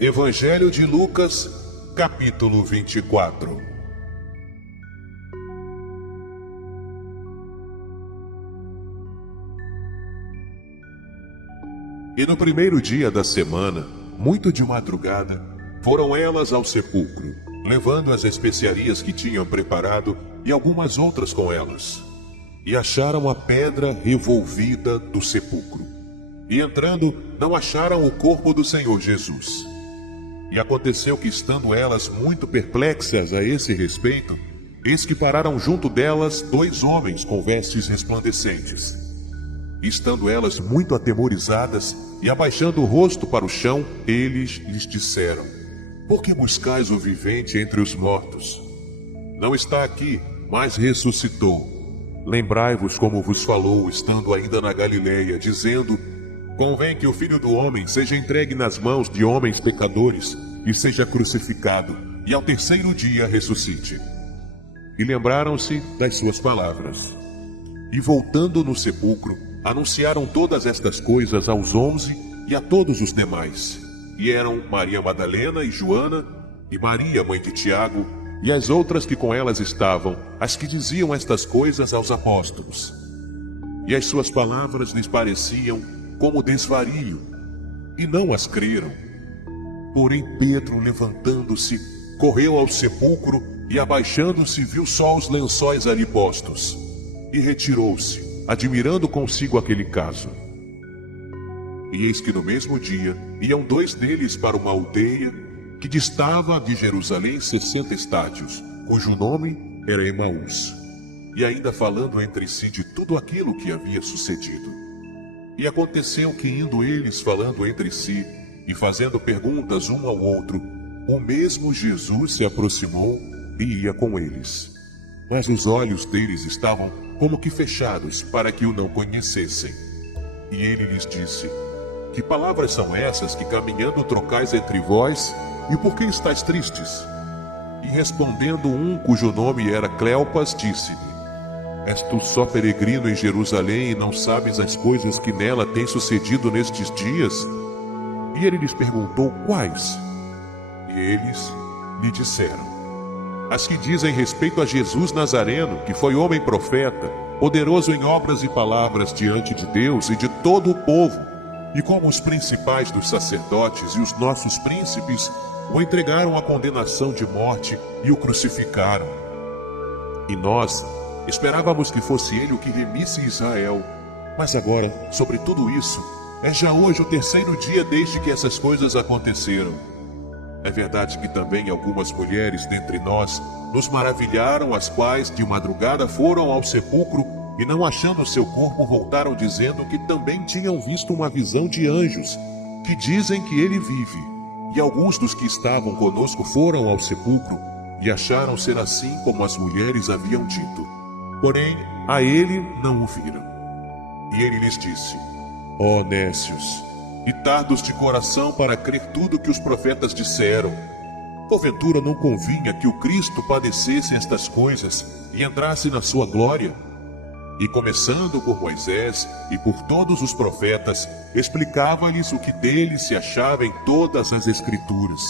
Evangelho de Lucas, capítulo 24. E no primeiro dia da semana, muito de madrugada, foram elas ao sepulcro, levando as especiarias que tinham preparado e algumas outras com elas. E acharam a pedra revolvida do sepulcro. E entrando, não acharam o corpo do Senhor Jesus. E aconteceu que, estando elas muito perplexas a esse respeito, eis que pararam junto delas 2 homens com vestes resplandecentes. E estando elas muito atemorizadas e abaixando o rosto para o chão, eles lhes disseram: Por que buscais o vivente entre os mortos? Não está aqui, mas ressuscitou. Lembrai-vos como vos falou, estando ainda na Galileia, dizendo: Convém que o Filho do Homem seja entregue nas mãos de homens pecadores e seja crucificado, e ao terceiro dia ressuscite. E lembraram-se das suas palavras. E voltando no sepulcro, anunciaram todas estas coisas aos 11 e a todos os demais. E eram Maria Madalena e Joana, e Maria, mãe de Tiago, e as outras que com elas estavam, as que diziam estas coisas aos apóstolos. E as suas palavras lhes pareciam como desvario, e não as creram. Porém Pedro, levantando-se, correu ao sepulcro, e abaixando-se viu só os lençóis ali postos, e retirou-se, admirando consigo aquele caso. E eis que no mesmo dia iam 2 deles para uma aldeia que distava de Jerusalém 60 estádios, cujo nome era Emaús, e ainda falando entre si de tudo aquilo que havia sucedido. E aconteceu que, indo eles falando entre si e fazendo perguntas um ao outro, o mesmo Jesus se aproximou e ia com eles. Mas os olhos deles estavam como que fechados para que o não conhecessem. E ele lhes disse: Que palavras são essas que caminhando trocais entre vós, e por que estáis tristes? E respondendo um cujo nome era Cleopas, disse-lhe: És tu só peregrino em Jerusalém e não sabes as coisas que nela têm sucedido nestes dias? E ele lhes perguntou quais. E eles lhe disseram: As que dizem respeito a Jesus Nazareno, que foi homem profeta, poderoso em obras e palavras diante de Deus e de todo o povo, e como os principais dos sacerdotes e os nossos príncipes o entregaram à condenação de morte e o crucificaram. E nós esperávamos que fosse ele o que remisse Israel. Mas agora, sobre tudo isso, é já hoje o terceiro dia desde que essas coisas aconteceram. É verdade que também algumas mulheres dentre nós nos maravilharam, as quais de madrugada foram ao sepulcro e, não achando seu corpo, voltaram dizendo que também tinham visto uma visão de anjos, que dizem que ele vive. E alguns dos que estavam conosco foram ao sepulcro e acharam ser assim como as mulheres haviam dito. Porém, a ele não o viram. E ele lhes disse: Ó nécios, e tardos de coração para crer tudo que os profetas disseram. Porventura não convinha que o Cristo padecesse estas coisas e entrasse na sua glória? E começando por Moisés e por todos os profetas, explicava-lhes o que dele se achava em todas as Escrituras.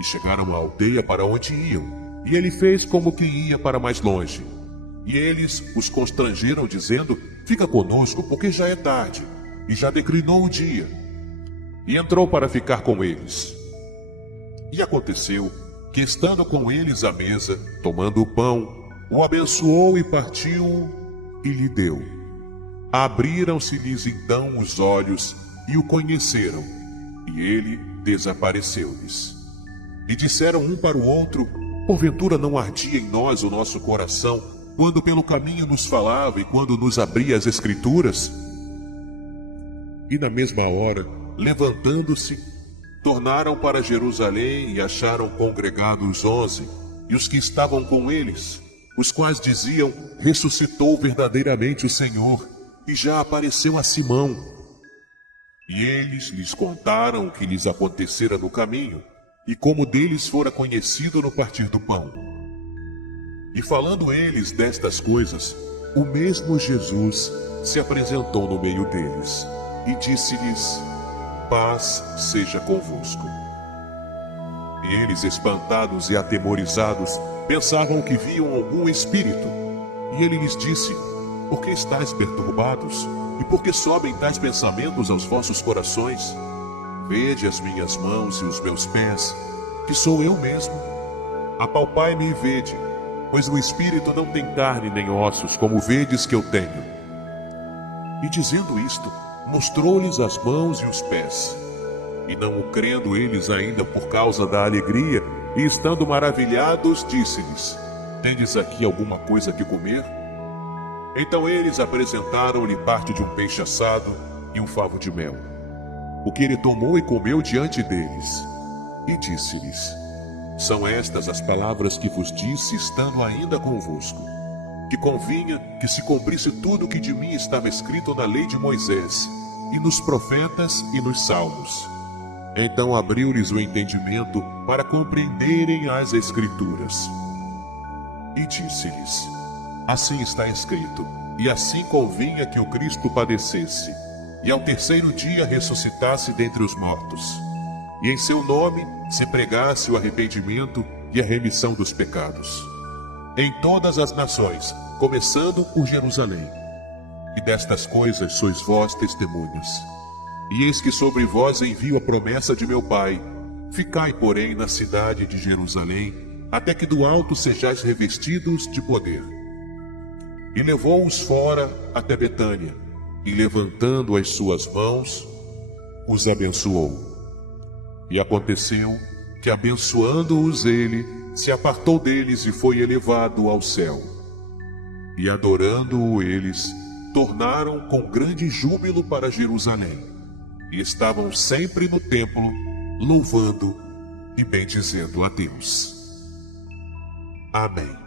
E chegaram à aldeia para onde iam, e ele fez como que ia para mais longe. E eles os constrangeram, dizendo: Fica conosco, porque já é tarde, e já declinou o dia. E entrou para ficar com eles. E aconteceu que, estando com eles à mesa, tomando o pão, o abençoou e partiu e lhe deu. Abriram-se-lhes então os olhos e o conheceram, e ele desapareceu-lhes. E disseram um para o outro: Porventura não ardia em nós o nosso coração, quando pelo caminho nos falava e quando nos abria as Escrituras? E na mesma hora, levantando-se, tornaram para Jerusalém e acharam congregados os 11 e os que estavam com eles, os quais diziam: Ressuscitou verdadeiramente o Senhor e já apareceu a Simão. E eles lhes contaram o que lhes acontecera no caminho e como deles fora conhecido no partir do pão. E falando eles destas coisas, o mesmo Jesus se apresentou no meio deles e disse-lhes: Paz seja convosco. E eles, espantados e atemorizados, pensavam que viam algum espírito. E ele lhes disse: Por que estáis perturbados? E por que sobem tais pensamentos aos vossos corações? Vede as minhas mãos e os meus pés, que sou eu mesmo. Apalpai-me e vede, pois o espírito não tem carne nem ossos, como vedes que eu tenho. E dizendo isto, mostrou-lhes as mãos e os pés. E não o crendo eles ainda por causa da alegria, e estando maravilhados, disse-lhes: Tendes aqui alguma coisa que comer? Então eles apresentaram-lhe parte de um peixe assado e um favo de mel, o que ele tomou e comeu diante deles. E disse-lhes: São estas as palavras que vos disse, estando ainda convosco, que convinha que se cumprisse tudo o que de mim estava escrito na lei de Moisés, e nos profetas e nos salmos. Então abriu-lhes o entendimento para compreenderem as Escrituras. E disse-lhes: Assim está escrito, e assim convinha que o Cristo padecesse, e ao terceiro dia ressuscitasse dentre os mortos, e em seu nome se pregasse o arrependimento e a remissão dos pecados, em todas as nações, começando por Jerusalém. E destas coisas sois vós testemunhas. E eis que sobre vós envio a promessa de meu Pai. Ficai, porém, na cidade de Jerusalém, até que do alto sejais revestidos de poder. E levou-os fora até Betânia, e levantando as suas mãos, os abençoou. E aconteceu que, abençoando-os ele, se apartou deles e foi elevado ao céu. E adorando-o eles, tornaram com grande júbilo para Jerusalém. E estavam sempre no templo, louvando e bendizendo a Deus. Amém.